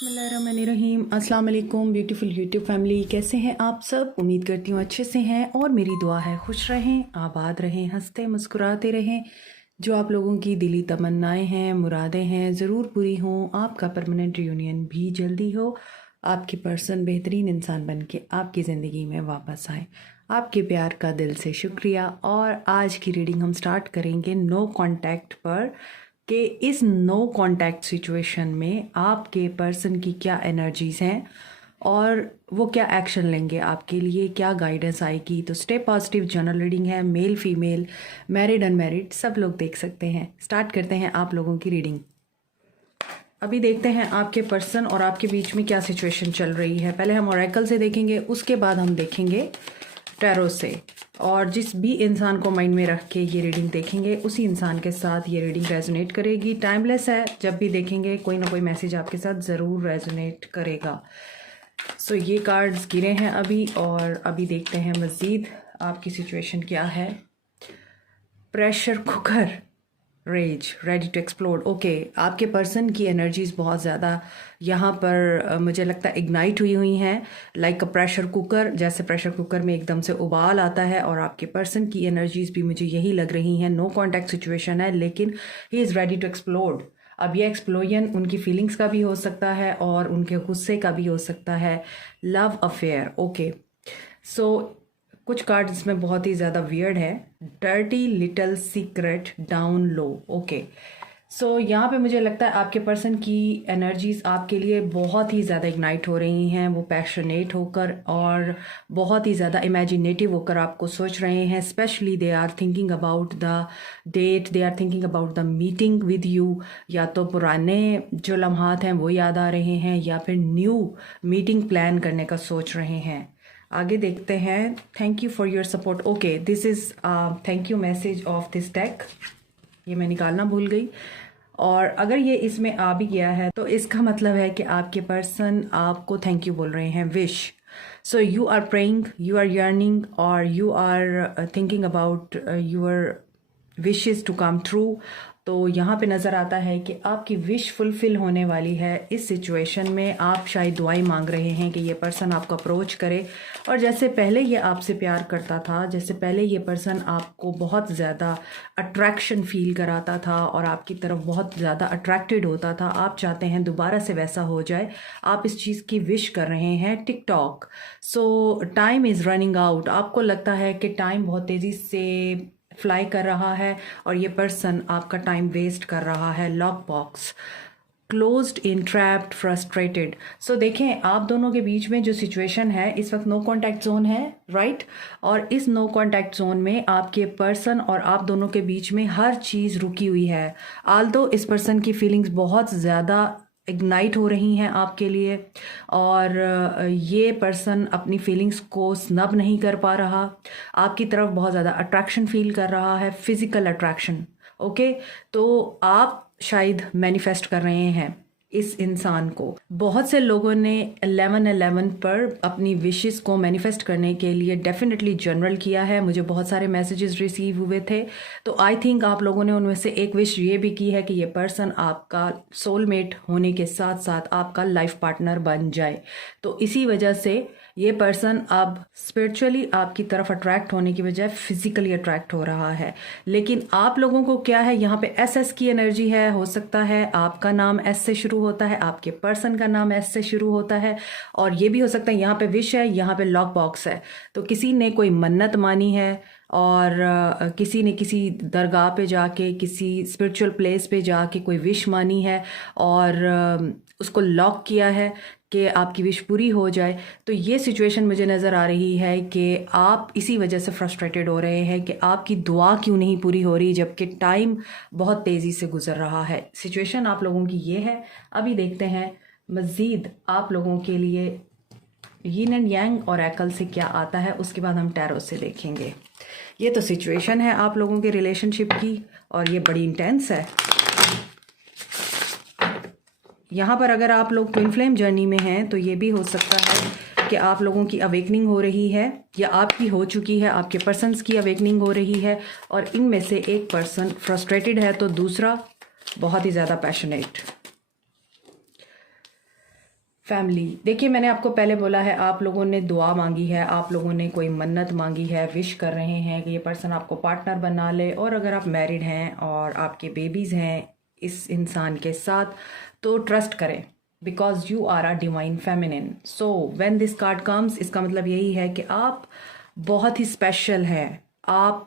बिस्मिल्लाहिर्रहमानिर्रहीम। अस्सलाम वालेकुम ब्यूटीफुल यूट्यूब फैमिली, कैसे हैं आप सब? उम्मीद करती हूँ अच्छे से हैं और मेरी दुआ है खुश रहें, आबाद रहें, हंसते मुस्कुराते रहें। जो आप लोगों की दिली तमन्नाएं हैं, मुरादें हैं, ज़रूर पूरी हों। आपका परमानेंट रियूनियन भी जल्दी हो, आपकी पर्सन बेहतरीन इंसान बन के आपकी ज़िंदगी में वापस आए। आपके प्यार का दिल से शुक्रिया। और आज की रीडिंग हम स्टार्ट करेंगे नो कॉन्टैक्ट पर, कि इस नो कॉन्टैक्ट सिचुएशन में आपके पर्सन की क्या एनर्जीज़ हैं और वो क्या एक्शन लेंगे आपके लिए, क्या गाइडेंस आएगी। तो स्टे पॉजिटिव जनरल रीडिंग है, मेल फीमेल, मैरिड अनमैरिड सब लोग देख सकते हैं। स्टार्ट करते हैं आप लोगों की रीडिंग। अभी देखते हैं आपके पर्सन और आपके बीच में क्या सिचुएशन चल रही है। पहले हम ओरेकल से देखेंगे, उसके बाद हम देखेंगे टैरो से। और जिस भी इंसान को माइंड में रख के ये रीडिंग देखेंगे, उसी इंसान के साथ ये रीडिंग रेजोनेट करेगी। टाइमलेस है, जब भी देखेंगे कोई ना कोई मैसेज आपके साथ ज़रूर रेजोनेट करेगा। सो ये कार्ड्स गिरे हैं अभी, और अभी देखते हैं मज़ीद आपकी सिचुएशन क्या है। Pressure cooker, rage, ready to explode. Okay, आपके पर्सन की एनर्जीज बहुत ज़्यादा यहाँ पर मुझे लगता है इग्नाइट हुई हैं, लाइक अ प्रेशर कुकर। जैसे प्रेशर कुकर में एकदम से उबाल आता है, और आपके पर्सन की एनर्जीज भी मुझे यही लग रही हैं। नो कॉन्टैक्ट सिचुएशन है, लेकिन he is ready to explode. अब ये एक्सप्लोजन उनकी फीलिंग्स का भी हो सकता है और उनके गुस्से का भी हो सकता है। Love affair, okay. सो कुछ कार्ड इसमें बहुत ही ज़्यादा वियर्ड है। डर्टी लिटल सीक्रेट डाउन लो, ओके। सो यहाँ पे मुझे लगता है आपके पर्सन की एनर्जीज आपके लिए बहुत ही ज़्यादा इग्नाइट हो रही हैं। वो पैशनेट होकर और बहुत ही ज़्यादा इमेजिनेटिव होकर आपको सोच रहे हैं। Specially they are thinking about the date, they are thinking about the meeting with you. या तो पुराने जो लम्हात हैं वो याद आ रहे हैं, या फिर न्यू मीटिंग प्लान करने का सोच रहे हैं। आगे देखते हैं। Thank you for your support, okay. This is thank you message of this deck. ये मैं निकालना भूल गई। और अगर ये इसमें आ भी गया है तो इसका मतलब है कि आपके पर्सन आपको थैंक यू बोल रहे हैं। Wish, so you are praying, you are yearning, और you are thinking about your wishes to come true. तो यहाँ पे नज़र आता है कि आपकी विश फुलफिल होने वाली है। इस सिचुएशन में आप शायद दुआएं मांग रहे हैं कि ये पर्सन आपको अप्रोच करे, और जैसे पहले ये आपसे प्यार करता था, जैसे पहले ये पर्सन आपको बहुत ज़्यादा अट्रैक्शन फील कराता था और आपकी तरफ बहुत ज़्यादा अट्रैक्टेड होता था, आप चाहते हैं दोबारा से वैसा हो जाए। आप इस चीज़ की विश कर रहे हैं। TikTok, so time is running out. आपको लगता है कि टाइम बहुत तेज़ी से फ्लाई कर रहा है और ये पर्सन आपका टाइम वेस्ट कर रहा है। लॉक बॉक्स, क्लोज्ड, इन, ट्रैप्ड, फ्रस्ट्रेटेड। सो देखें, आप दोनों के बीच में जो सिचुएशन है इस वक्त नो कॉन्टैक्ट जोन है, राइट। और इस नो कॉन्टैक्ट जोन में आपके पर्सन और आप दोनों के बीच में हर चीज़ रुकी हुई है। आल्दो इस पर्सन की फीलिंग्स बहुत ज़्यादा इग्नाइट हो रही हैं आपके लिए, और ये पर्सन अपनी फीलिंग्स को स्नब नहीं कर पा रहा। आपकी तरफ बहुत ज़्यादा अट्रैक्शन फील कर रहा है, फिजिकल अट्रैक्शन, ओके। तो आप शायद मैनिफेस्ट कर रहे हैं इस इंसान को। बहुत से लोगों ने 11/11 पर अपनी विशेस को मैनिफेस्ट करने के लिए डेफिनेटली जनरल किया है। मुझे बहुत सारे मैसेजेस रिसीव हुए थे, तो आई थिंक आप लोगों ने उनमें से एक विश ये भी की है कि ये पर्सन आपका सोलमेट होने के साथ साथ आपका लाइफ पार्टनर बन जाए। तो इसी वजह से ये पर्सन अब स्पिरिचुअली आपकी तरफ अट्रैक्ट होने की बजाय फिजिकली अट्रैक्ट हो रहा है। लेकिन आप लोगों को क्या है, यहाँ पे SS की एनर्जी है। हो सकता है आपका नाम S से शुरू होता है, आपके पर्सन का नाम S से शुरू होता है, और ये भी हो सकता है यहाँ पे विश है, यहाँ पे लॉक बॉक्स है। तो किसी ने कोई मन्नत मानी है, और किसी ने किसी दरगाह पे जाके, किसी स्पिरिचुअल प्लेस पे जाके कोई विश मानी है, और उसको लॉक किया है कि आपकी विश पूरी हो जाए। तो ये सिचुएशन मुझे नज़र आ रही है कि आप इसी वजह से फ्रस्ट्रेटेड हो रहे हैं कि आपकी दुआ क्यों नहीं पूरी हो रही, जबकि टाइम बहुत तेज़ी से गुजर रहा है। सिचुएशन आप लोगों की ये है। अभी देखते हैं मज़ीद आप लोगों के लिए यिन एंड यांग और ओरेकल से क्या आता है, उसके बाद हम टैरो से देखेंगे। ये तो सिचुएशन है आप लोगों के रिलेशनशिप की, और ये बड़ी इंटेंस है। यहाँ पर अगर आप लोग ट्विन फ्लेम जर्नी में हैं तो ये भी हो सकता है कि आप लोगों की अवेकनिंग हो रही है, या आपकी हो चुकी है, आपके पर्सन्स की अवेकनिंग हो रही है। और इनमें से एक पर्सन फ्रस्ट्रेटेड है तो दूसरा बहुत ही ज़्यादा पैशनेट। फैमिली, देखिए मैंने आपको पहले बोला है, आप लोगों ने दुआ मांगी है, आप लोगों ने कोई मन्नत मांगी है, विश कर रहे हैं कि ये पर्सन आपको पार्टनर बना ले, और अगर आप मैरिड हैं और आपके बेबीज़ हैं इस इंसान के साथ, तो ट्रस्ट करें because you are a divine feminine. So when this card comes, इसका मतलब यही है कि आप बहुत ही स्पेशल हैं, आप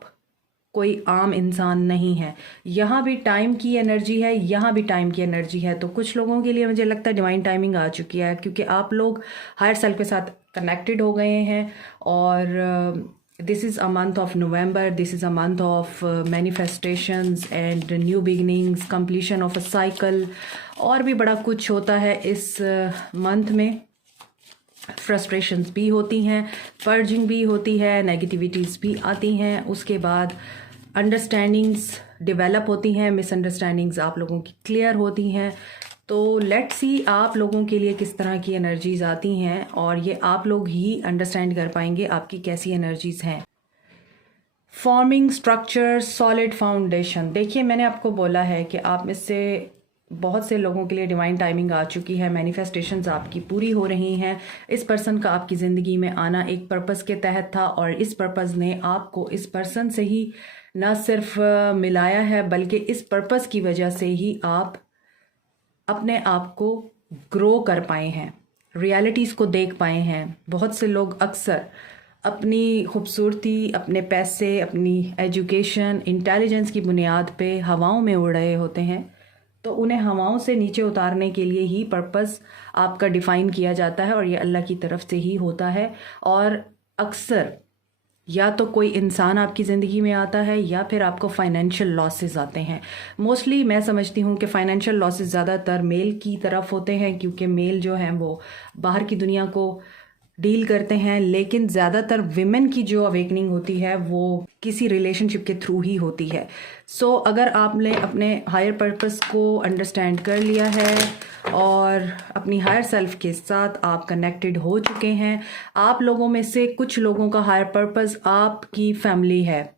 कोई आम इंसान नहीं है। यहाँ भी टाइम की एनर्जी है, यहाँ भी टाइम की एनर्जी है। तो कुछ लोगों के लिए मुझे लगता है डिवाइन टाइमिंग आ चुकी है, क्योंकि आप लोग हायर सेल्फ के साथ कनेक्टेड हो गए हैं। और this is a month of November, this is a month of manifestations and new beginnings, completion of a cycle, और भी बड़ा कुछ होता है इस मंथ में। फ्रस्ट्रेशंस भी होती हैं, पर्जिंग भी होती है, नेगेटिविटीज़ भी आती हैं, उसके बाद अंडरस्टैंडिंग्स डेवलप होती हैं, मिसअंडरस्टैंडिंग्स आप लोगों की क्लियर होती हैं। तो लेट्स सी आप लोगों के लिए किस तरह की एनर्जीज आती हैं, और ये आप लोग ही अंडरस्टैंड कर पाएंगे आपकी कैसी एनर्जीज हैं। Forming structure, solid foundation. देखिए मैंने आपको बोला है कि आप में से बहुत से लोगों के लिए डिवाइन टाइमिंग आ चुकी है, मैनिफेस्टेशंस आपकी पूरी हो रही हैं। इस पर्सन का आपकी ज़िंदगी में आना एक पर्पस के तहत था, और इस पर्पस ने आपको इस पर्सन से ही न सिर्फ मिलाया है, बल्कि इस पर्पस की वजह से ही आप अपने आप को ग्रो कर पाए हैं, रियलिटीज़ को देख पाए हैं। बहुत से लोग अक्सर अपनी खूबसूरती, अपने पैसे, अपनी एजुकेशन, इंटेलिजेंस की बुनियाद पे हवाओं में उड़ रहे होते हैं, तो उन्हें हवाओं से नीचे उतारने के लिए ही पर्पस आपका डिफ़ाइन किया जाता है, और ये अल्लाह की तरफ से ही होता है। और अक्सर या तो कोई इंसान आपकी ज़िंदगी में आता है, या फिर आपको फाइनेंशियल लॉसेस आते हैं। मोस्टली मैं समझती हूँ कि फाइनेंशियल लॉसेस ज़्यादातर मेल की तरफ होते हैं, क्योंकि मेल जो हैं वो बाहर की दुनिया को डील करते हैं, लेकिन ज़्यादातर विमेन की जो अवेकनिंग होती है वो किसी रिलेशनशिप के थ्रू ही होती है। सो अगर आपने अपने हायर पर्पस को अंडरस्टैंड कर लिया है और अपनी हायर सेल्फ के साथ आप कनेक्टेड हो चुके हैं, आप लोगों में से कुछ लोगों का हायर पर्पस आपकी फैमिली है।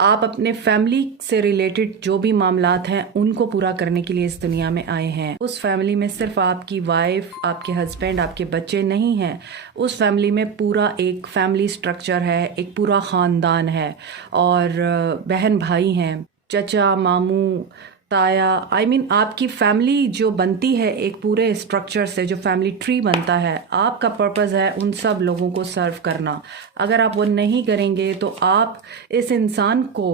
आप अपने फैमिली से रिलेटेड जो भी मामलात हैं उनको पूरा करने के लिए इस दुनिया में आए हैं। उस फैमिली में सिर्फ आपकी वाइफ, आपके हस्बैंड, आपके बच्चे नहीं हैं। उस फैमिली में पूरा एक फैमिली स्ट्रक्चर है, एक पूरा ख़ानदान है, और बहन भाई हैं, चचा, मामू, ताया, आपकी फैमिली जो बनती है एक पूरे स्ट्रक्चर से, जो फैमिली ट्री बनता है, आपका पर्पस है उन सब लोगों को सर्व करना। अगर आप वो नहीं करेंगे तो आप इस इंसान को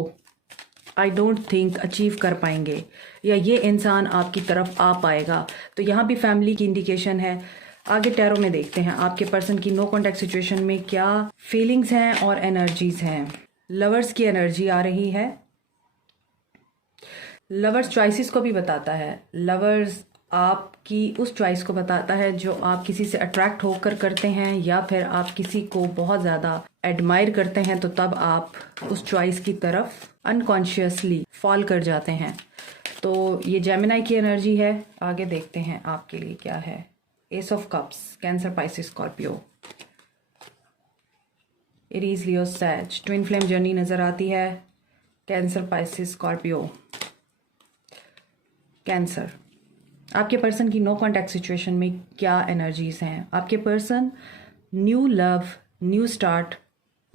आई डोंट थिंक अचीव कर पाएंगे, या ये इंसान आपकी तरफ आ पाएगा। तो यहाँ भी फैमिली की इंडिकेशन है। आगे टैरो में देखते हैं आपके पर्सन की नो कॉन्टैक्ट सिचुएशन में क्या फीलिंग्स हैं और एनर्जीज हैं। लवर्स की एनर्जी आ रही है। लवर्स चॉइसेस को भी बताता है। लवर्स आपकी उस चॉइस को बताता है जो आप किसी से अट्रैक्ट होकर करते हैं, या फिर आप किसी को बहुत ज़्यादा एडमायर करते हैं, तो तब आप उस चॉइस की तरफ अनकॉन्शियसली फॉल कर जाते हैं। तो ये जेमिनी की एनर्जी है। आगे देखते हैं आपके लिए क्या है। Ace of cups, Cancer, Pisces, Scorpio, Aries, Leo, Sag. Twin flame journey नज़र आती है। Cancer, Pisces, Scorpio, Cancer. आपके पर्सन की नो कॉन्टैक्ट सिचुएशन में क्या एनर्जीज हैं। आपके person new love, new start,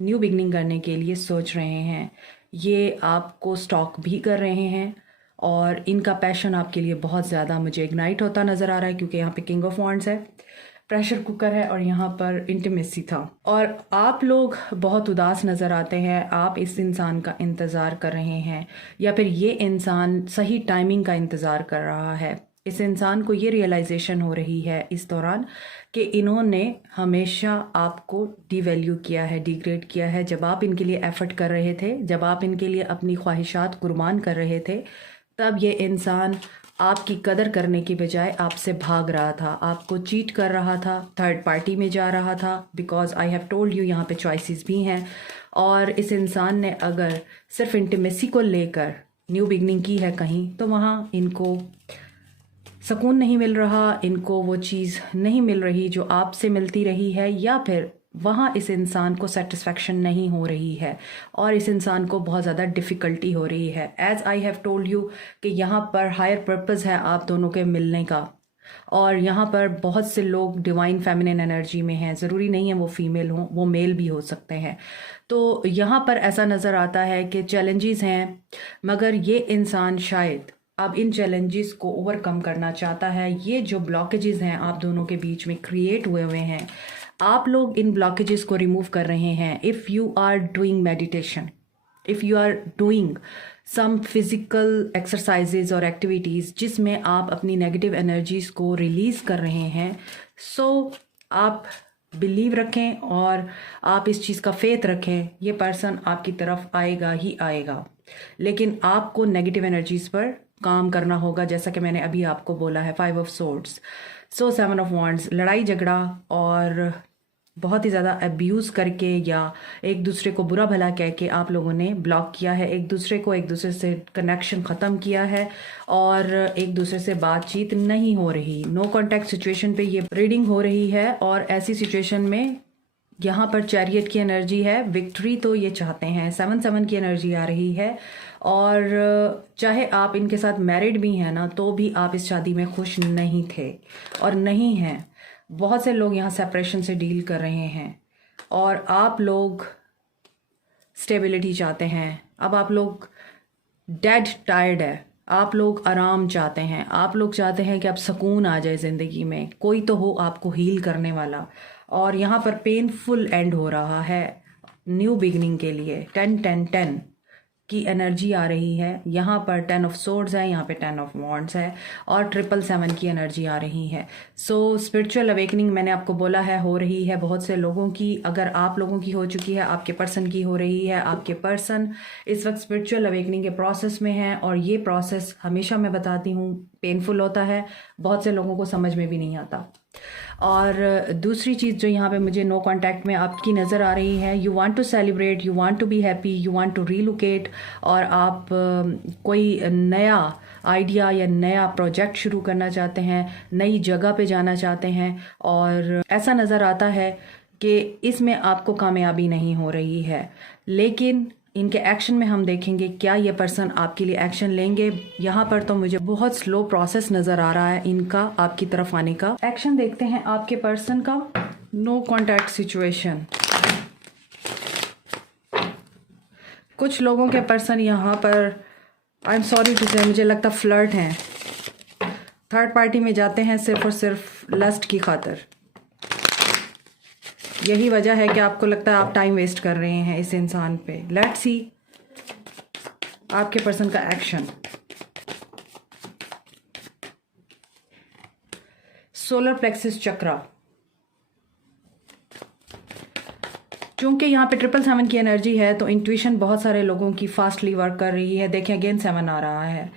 new beginning करने के लिए सोच रहे हैं। ये आपको स्टॉक भी कर रहे हैं, और इनका पैशन आपके लिए बहुत ज़्यादा मुझे इग्नाइट होता नज़र आ रहा है, क्योंकि यहाँ पे किंग ऑफ वॉन्ड्स है, प्रेशर कुकर है, और यहाँ पर इंटीमेसी था। और आप लोग बहुत उदास नज़र आते हैं। आप इस इंसान का इंतज़ार कर रहे हैं, या फिर ये इंसान सही टाइमिंग का इंतज़ार कर रहा है। इस इंसान को ये रियलाइजेशन हो रही है इस दौरान कि इन्होंने हमेशा आपको डिवैल्यू किया है, डिग्रेड किया है। जब आप इनके लिए एफर्ट कर रहे थे, जब आप इनके लिए अपनी ख्वाहिशात कुर्बान कर रहे थे, तब ये इंसान आपकी कदर करने की बजाय आपसे भाग रहा था, आपको चीट कर रहा था, थर्ड पार्टी में जा रहा था। Because I have told you, यहाँ पे चॉइसेस भी हैं। और इस इंसान ने अगर सिर्फ इंटीमेसी को लेकर न्यू बिगनिंग की है कहीं, तो वहाँ इनको सुकून नहीं मिल रहा, इनको वो चीज़ नहीं मिल रही जो आपसे मिलती रही है, या फिर वहाँ इस इंसान को सेटिस्फैक्शन नहीं हो रही है, और इस इंसान को बहुत ज़्यादा डिफ़िकल्टी हो रही है। As I have told you कि यहाँ पर हायर पर्पस है आप दोनों के मिलने का, और यहाँ पर बहुत से लोग डिवाइन फेमिनिन एनर्जी में हैं, ज़रूरी नहीं है वो फीमेल हों, वो मेल भी हो सकते हैं। तो यहाँ पर ऐसा नज़र आता है कि चैलेंजेस हैं, मगर ये इंसान शायद अब इन चैलेंजेस को ओवरकम करना चाहता है। ये जो ब्लॉकेजेस हैं आप दोनों के बीच में क्रिएट हुए हैं, आप लोग इन ब्लॉकेजेस को रिमूव कर रहे हैं। If you are doing meditation, if you are doing some physical exercises और एक्टिविटीज़ जिसमें आप अपनी नेगेटिव एनर्जीज को रिलीज़ कर रहे हैं, सो आप बिलीव रखें और आप इस चीज़ का फेथ रखें, ये पर्सन आपकी तरफ आएगा ही आएगा। लेकिन आपको नेगेटिव एनर्जीज पर काम करना होगा, जैसा कि मैंने अभी आपको बोला है। 5 ऑफ सोर्ड्स, 7 ऑफ वॉन्ड्स, लड़ाई झगड़ा और बहुत ही ज़्यादा अब्यूज़ करके या एक दूसरे को बुरा भला कह के आप लोगों ने ब्लॉक किया है एक दूसरे को, एक दूसरे से कनेक्शन ख़त्म किया है और एक दूसरे से बातचीत नहीं हो रही। नो कॉन्टैक्ट सिचुएशन पे ये रीडिंग हो रही है और ऐसी सिचुएशन में यहाँ पर चैरियट की एनर्जी है, विक्ट्री तो ये चाहते हैं। 7 की एनर्जी आ रही है और चाहे आप इनके साथ मैरिड भी हैं ना, तो भी आप इस शादी में खुश नहीं थे और नहीं हैं। बहुत से लोग यहाँ सेपरेशन से डील कर रहे हैं और आप लोग स्टेबिलिटी चाहते हैं। अब आप लोग डेड टायर्ड है, आप लोग आराम चाहते हैं, आप लोग चाहते हैं कि अब सुकून आ जाए ज़िंदगी में, कोई तो हो आपको हील करने वाला। और यहाँ पर पेनफुल एंड हो रहा है न्यू बिगनिंग के लिए। 10 की एनर्जी आ रही है यहाँ पर। 10 ऑफ सोर्ड्स है, यहाँ पे 10 ऑफ वॉन्ड्स है और 777 की एनर्जी आ रही है। सो स्पिरिचुअल अवेकनिंग मैंने आपको बोला है हो रही है बहुत से लोगों की। अगर आप लोगों की हो चुकी है, आपके पर्सन की हो रही है, आपके पर्सन इस वक्त स्पिरिचुअल अवेकनिंग के प्रोसेस में है और ये प्रोसेस हमेशा मैं बताती हूँ पेनफुल होता है, बहुत से लोगों को समझ में भी नहीं आता। और दूसरी चीज़ जो यहाँ पे मुझे नो कांटेक्ट में आपकी नज़र आ रही है, you want to celebrate, you want to be happy, you want to relocate और आप कोई नया आइडिया या नया प्रोजेक्ट शुरू करना चाहते हैं, नई जगह पे जाना चाहते हैं और ऐसा नज़र आता है कि इसमें आपको कामयाबी नहीं हो रही है। लेकिन इनके एक्शन में हम देखेंगे क्या ये पर्सन आपके लिए एक्शन लेंगे। यहाँ पर तो मुझे बहुत स्लो प्रोसेस नज़र आ रहा है इनका आपकी तरफ आने का। एक्शन देखते हैं आपके पर्सन का। नो कॉन्टैक्ट सिचुएशन, कुछ लोगों के पर्सन यहाँ पर आई एम सॉरी टू से मुझे लगता फ्लर्ट हैं, थर्ड पार्टी में जाते हैं सिर्फ और सिर्फ लस्ट की खातिर। यही वजह है कि आपको लगता है आप टाइम वेस्ट कर रहे हैं इस इंसान पे। लेट्स सी आपके पर्सन का एक्शन। सोलर प्लेक्सिस चक्रा, चूंकि यहाँ पे 777 की एनर्जी है तो इंट्यूशन बहुत सारे लोगों की फास्टली वर्क कर रही है। देखें अगेन 7 आ रहा है।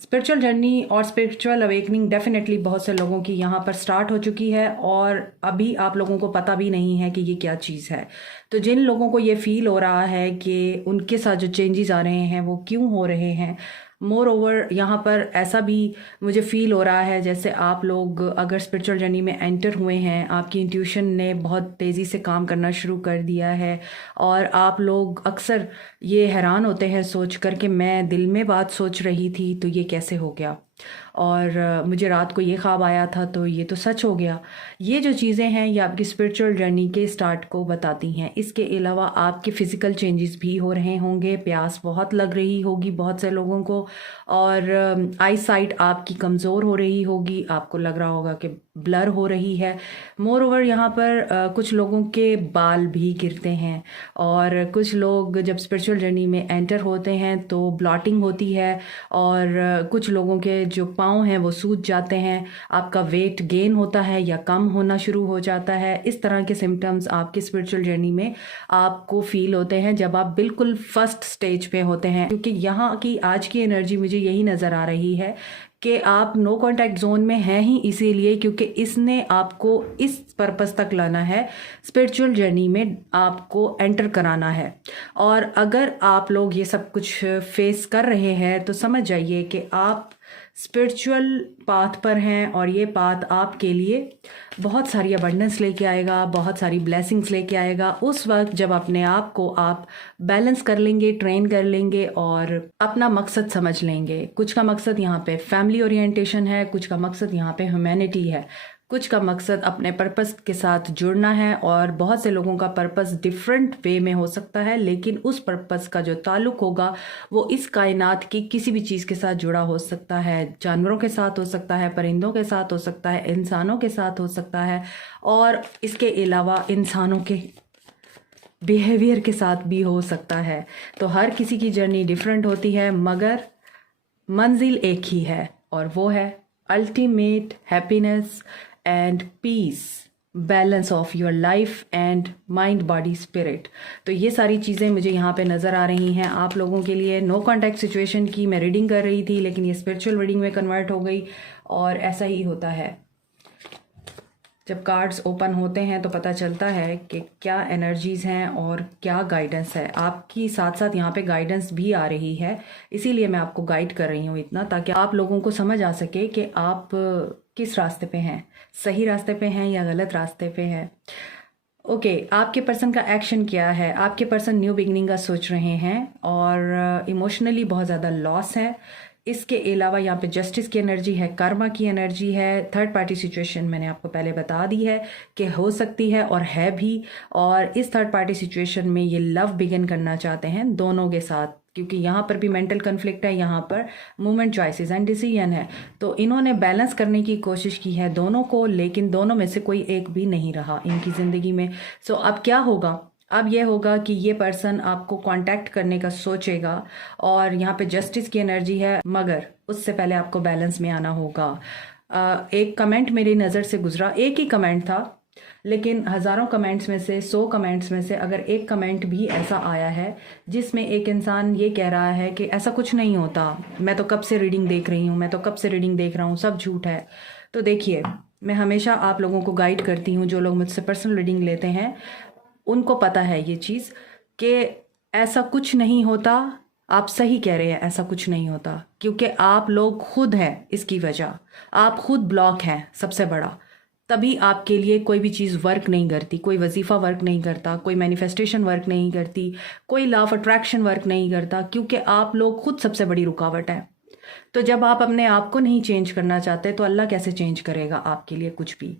स्पिरिचुअल जर्नी और स्पिरिचुअल अवेकनिंग डेफिनेटली बहुत से लोगों की यहाँ पर स्टार्ट हो चुकी है और अभी आप लोगों को पता भी नहीं है कि ये क्या चीज़ है। तो जिन लोगों को ये फील हो रहा है कि उनके साथ जो चेंजेस आ रहे हैं वो क्यों हो रहे हैं, मोर ओवर यहाँ पर ऐसा भी मुझे फील हो रहा है जैसे आप लोग अगर स्पिरिचुअल जर्नी में एंटर हुए हैं, आपकी इंट्यूशन ने बहुत तेज़ी से काम करना शुरू कर दिया है और आप लोग अक्सर ये हैरान होते हैं सोच कर कि मैं दिल में बात सोच रही थी तो ये कैसे हो गया और मुझे रात को ये ख्वाब आया था तो ये तो सच हो गया। ये जो चीज़ें हैं ये आपकी स्पिरिचुअल जर्नी के स्टार्ट को बताती हैं। इसके अलावा आपके फिज़िकल चेंजेस भी हो रहे होंगे, प्यास बहुत लग रही होगी बहुत से लोगों को और आई साइट आपकी कमज़ोर हो रही होगी, आपको लग रहा होगा कि ब्लर हो रही है। मोर ओवर यहाँ पर कुछ लोगों के बाल भी गिरते हैं और कुछ लोग जब स्पिरिचुअल जर्नी में एंटर होते हैं तो ब्लॉटिंग होती है और कुछ लोगों के जो पाँव हैं वो सूज जाते हैं, आपका वेट गेन होता है या कम होना शुरू हो जाता है। इस तरह के सिम्टम्स आपकी स्पिरिचुअल जर्नी में आपको फील होते हैं जब आप बिल्कुल फर्स्ट स्टेज पे होते हैं, क्योंकि यहाँ की आज की एनर्जी मुझे यही नज़र आ रही है कि आप नो कांटेक्ट जोन में हैं ही इसीलिए क्योंकि इसने आपको इस पर्पस तक लाना है, स्पिरिचुअल जर्नी में आपको एंटर कराना है। और अगर आप लोग ये सब कुछ फेस कर रहे हैं तो समझ जाइए कि आप स्पिरिचुअल पाथ पर हैं और ये पाथ आपके लिए बहुत सारी अबंडेंस लेके आएगा, बहुत सारी ब्लेसिंग्स लेके आएगा उस वक्त जब अपने आप को आप बैलेंस कर लेंगे, ट्रेन कर लेंगे और अपना मकसद समझ लेंगे। कुछ का मकसद यहाँ पे फैमिली ओरिएंटेशन है, कुछ का मकसद यहाँ पे ह्यूमैनिटी है, कुछ का मकसद अपने पर्पस के साथ जुड़ना है और बहुत से लोगों का पर्पस डिफरेंट वे में हो सकता है, लेकिन उस पर्पस का जो ताल्लुक होगा वो इस कायनात की किसी भी चीज़ के साथ जुड़ा हो सकता है। जानवरों के साथ हो सकता है, परिंदों के साथ हो सकता है, इंसानों के साथ हो सकता है और इसके अलावा इंसानों के बिहेवियर के साथ भी हो सकता है। तो हर किसी की जर्नी डिफरेंट होती है मगर मंजिल एक ही है और वो है ultimate happiness and peace, balance of your life and mind body spirit. तो ये सारी चीज़ें मुझे यहाँ पे नज़र आ रही हैं आप लोगों के लिए। नो कॉन्टैक्ट सिचुएशन की मैं रीडिंग कर रही थी लेकिन ये स्पिरिचुअल रीडिंग में कन्वर्ट हो गई और ऐसा ही होता है जब कार्ड्स ओपन होते हैं तो पता चलता है कि क्या एनर्जीज़ हैं और क्या गाइडेंस है आपकी। साथ साथ यहाँ पे गाइडेंस भी आ रही है, इसीलिए मैं आपको गाइड कर रही हूँ इतना, ताकि आप लोगों को समझ आ सके कि आप किस रास्ते पे हैं, सही रास्ते पे हैं या गलत रास्ते पे हैं। ओके, आपके पर्सन का एक्शन क्या है? आपके पर्सन न्यू बिगनिंग का सोच रहे हैं और इमोशनली बहुत ज़्यादा लॉस है। इसके अलावा यहाँ पे जस्टिस की एनर्जी है, कर्मा की एनर्जी है, थर्ड पार्टी सिचुएशन मैंने आपको पहले बता दी है कि हो सकती है और है भी। और इस थर्ड पार्टी सिचुएशन में ये लव बिगिन करना चाहते हैं दोनों के साथ, क्योंकि यहाँ पर भी मेंटल कन्फ्लिक्ट है, यहाँ पर मूवमेंट चॉइसेस एंड डिसीजन है। तो इन्होंने बैलेंस करने की कोशिश की है दोनों को, लेकिन दोनों में से कोई एक भी नहीं रहा इनकी ज़िंदगी में। सो अब क्या होगा? अब ये होगा कि ये पर्सन आपको कांटेक्ट करने का सोचेगा और यहाँ पे जस्टिस की एनर्जी है, मगर उससे पहले आपको बैलेंस में आना होगा। एक कमेंट मेरी नज़र से गुजरा, एक ही कमेंट था लेकिन हज़ारों कमेंट्स में से, 100 कमेंट्स में से अगर एक कमेंट भी ऐसा आया है जिसमें एक इंसान ये कह रहा है कि ऐसा कुछ नहीं होता, मैं तो कब से रीडिंग देख रही हूँ, मैं तो कब से रीडिंग देख रहा हूँ, सब झूठ है। तो देखिए, मैं हमेशा आप लोगों को गाइड करती हूँ, जो लोग मुझसे पर्सनल रीडिंग लेते हैं उनको पता है ये चीज़ कि ऐसा कुछ नहीं होता। आप सही कह रहे हैं, ऐसा कुछ नहीं होता, क्योंकि आप लोग खुद हैं इसकी वजह, आप खुद ब्लॉक हैं सबसे बड़ा। तभी आपके लिए कोई भी चीज़ वर्क नहीं करती, कोई वजीफ़ा वर्क नहीं करता, कोई मैनिफेस्टेशन वर्क नहीं करती, कोई लॉ ऑफ अट्रैक्शन वर्क नहीं करता, क्योंकि आप लोग खुद सबसे बड़ी रुकावट है। तो जब आप अपने आप को नहीं चेंज करना चाहते तो अल्लाह कैसे चेंज करेगा आपके लिए कुछ भी?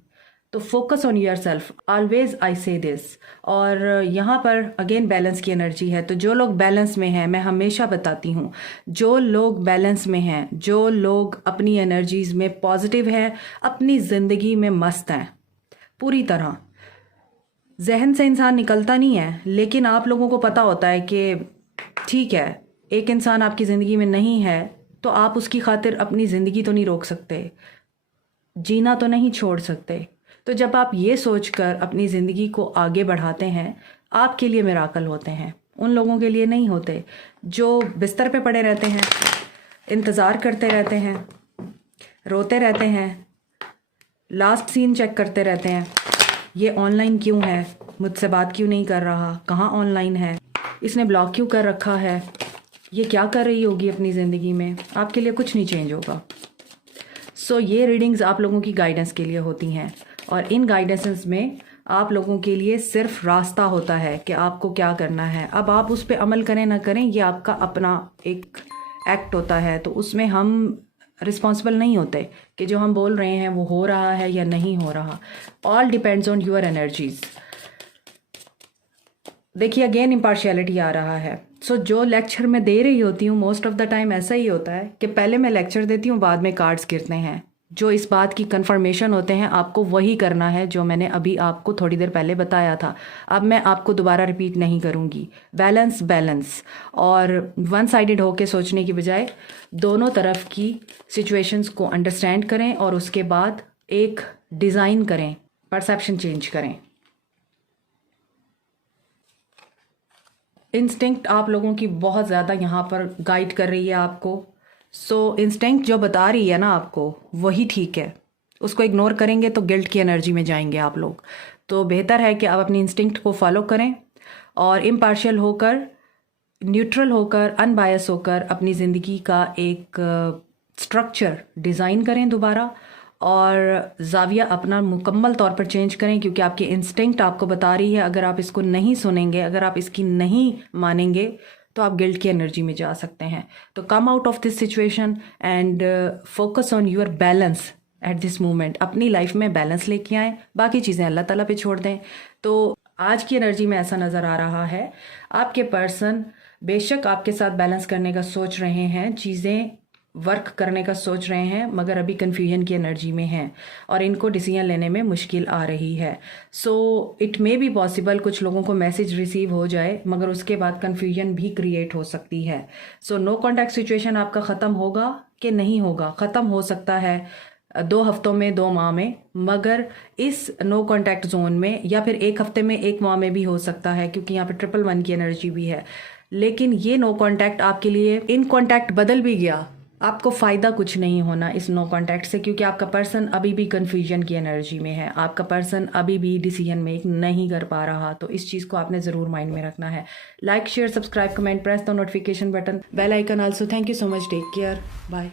तो focus on your self, always I से दिस। और यहाँ पर अगेन बैलेंस की एनर्जी है। तो जो लोग बैलेंस में हैं, मैं हमेशा बताती हूँ, जो लोग बैलेंस में हैं, जो लोग अपनी एनर्जीज में पॉजिटिव हैं, अपनी ज़िंदगी में मस्त हैं पूरी तरह, जहन से इंसान निकलता नहीं है, लेकिन आप लोगों को पता होता है कि ठीक है, एक इंसान आपकी ज़िंदगी में नहीं है तो आप उसकी खातिर अपनी ज़िंदगी तो नहीं रोक सकते, जीना तो नहीं छोड़ सकते। तो जब आप ये सोचकर अपनी ज़िंदगी को आगे बढ़ाते हैं, आपके लिए मिराकल होते हैं, उन लोगों के लिए नहीं होते जो बिस्तर पे पड़े रहते हैं, इंतज़ार करते रहते हैं, रोते रहते हैं, लास्ट सीन चेक करते रहते हैं, ये ऑनलाइन क्यों है, मुझसे बात क्यों नहीं कर रहा, कहाँ ऑनलाइन है, इसने ब्लॉक क्यों कर रखा है, ये क्या कर रही होगी अपनी ज़िंदगी में। आपके लिए कुछ नहीं चेंज होगा। सो ये रीडिंग्स आप लोगों की गाइडेंस के लिए होती हैं और इन गाइडेंसेस में आप लोगों के लिए सिर्फ रास्ता होता है कि आपको क्या करना है। अब आप उस पर अमल करें ना करें, ये आपका अपना एक एक्ट होता है, तो उसमें हम रिस्पॉन्सिबल नहीं होते कि जो हम बोल रहे हैं वो हो रहा है या नहीं हो रहा। All depends on your energies. देखिए, अगेन इम्पार्शियलिटी आ रहा है। सो जो लेक्चर मैं दे रही होती हूँ, मोस्ट ऑफ द टाइम ऐसा ही होता है कि पहले मैं लेक्चर देती हूँ, बाद में कार्ड्स गिरते हैं। जो इस बात की कंफर्मेशन होते हैं, आपको वही करना है जो मैंने अभी आपको थोड़ी देर पहले बताया था। अब मैं आपको दोबारा रिपीट नहीं करूँगी। बैलेंस, बैलेंस, और वन साइडेड होके सोचने की बजाय दोनों तरफ की सिचुएशंस को अंडरस्टैंड करें और उसके बाद एक डिज़ाइन करें, परसेप्शन चेंज करें। इंस्टिंक्ट आप लोगों की बहुत ज़्यादा यहाँ पर गाइड कर रही है आपको। सो इंस्टिंक्ट जो बता रही है ना आपको, वही ठीक है। उसको इग्नोर करेंगे तो गिल्ट की एनर्जी में जाएंगे आप लोग। तो बेहतर है कि आप अपनी इंस्टिंक्ट को फॉलो करें और इम्पार्शियल होकर, न्यूट्रल होकर, अनबायस होकर अपनी ज़िंदगी का एक स्ट्रक्चर डिज़ाइन करें दोबारा और जाविया अपना मुकम्मल तौर पर चेंज करें, क्योंकि आपकी इंस्टिंक्ट आपको बता रही है अगर आप इसको नहीं सुनेंगे, अगर आप इसकी नहीं मानेंगे तो आप गिल्ट की एनर्जी में जा सकते हैं। तो come out of this situation and focus on your balance at this moment. अपनी लाइफ में बैलेंस लेके आएँ, बाकी चीज़ें अल्लाह ताला पे छोड़ दें। तो आज की एनर्जी में ऐसा नज़र आ रहा है आपके पर्सन बेशक आपके साथ बैलेंस करने का सोच रहे हैं, चीज़ें वर्क करने का सोच रहे हैं, मगर अभी कन्फ्यूजन की एनर्जी में हैं और इनको डिसीजन लेने में मुश्किल आ रही है। So it may be possible कुछ लोगों को मैसेज रिसीव हो जाए, मगर उसके बाद कन्फ्यूजन भी क्रिएट हो सकती है। सो नो कॉन्टैक्ट सिचुएशन आपका ख़त्म होगा कि नहीं होगा? ख़त्म हो सकता है 2 हफ्तों में, 2 माह में, मगर इस नो कॉन्टैक्ट जोन में, या फिर 1 हफ्ते में, 1 माह में भी हो सकता है, क्योंकि यहाँ पे 111 की एनर्जी भी है। लेकिन ये नो कॉन्टैक्ट आपके लिए इन कॉन्टैक्ट बदल भी गया, आपको फ़ायदा कुछ नहीं होना इस नो कॉन्टैक्ट से, क्योंकि आपका पर्सन अभी भी कन्फ्यूजन की एनर्जी में है, आपका पर्सन अभी भी डिसीजन मेक नहीं कर पा रहा। तो इस चीज़ को आपने ज़रूर माइंड में रखना है। Like, share, subscribe, comment, press the notification button, bell icon also. Thank you so much, take care, bye.